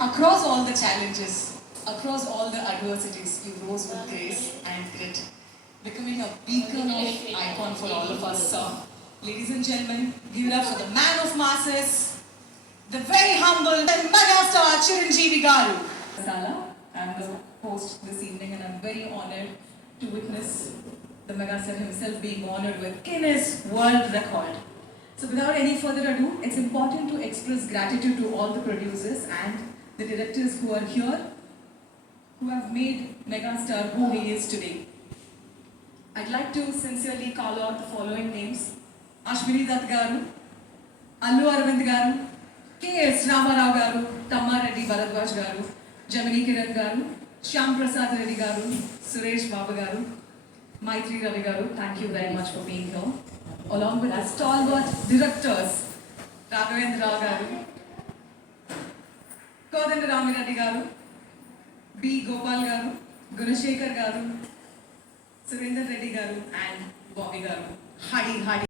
Across all the challenges, across all the adversities, you rose with grace and grit, becoming a beacon of icon for all of us, sir. Ladies and gentlemen, give it up for the man of masses, the very humble megastar Chiranjeevi Garu. Sala, I'm the host this evening and I'm very honored to witness the megastar himself being honored with Guinness World Record. So without any further ado, it's important to express gratitude to all the producers and the directors who are here, who have made Megastar who he is today. I'd like to sincerely call out the following names. Ashwini Dutt garu, Allu arvind garu, K.S. Ramarao garu, Tammareddy Bharadwaj garu, Jamini Kiran garu, Shyam Prasad Reddy garu, Suresh Babu garu, Maitri Ravi garu, thank you very much for being here. Along with the stalwart directors, Raghavendra garu, కోదండ రామిరెడ్డి గారు B Gopal గారు గుణశేఖర్ గారు సురేందర్ రెడ్డి గారు and Bobby గారు. హడి హడి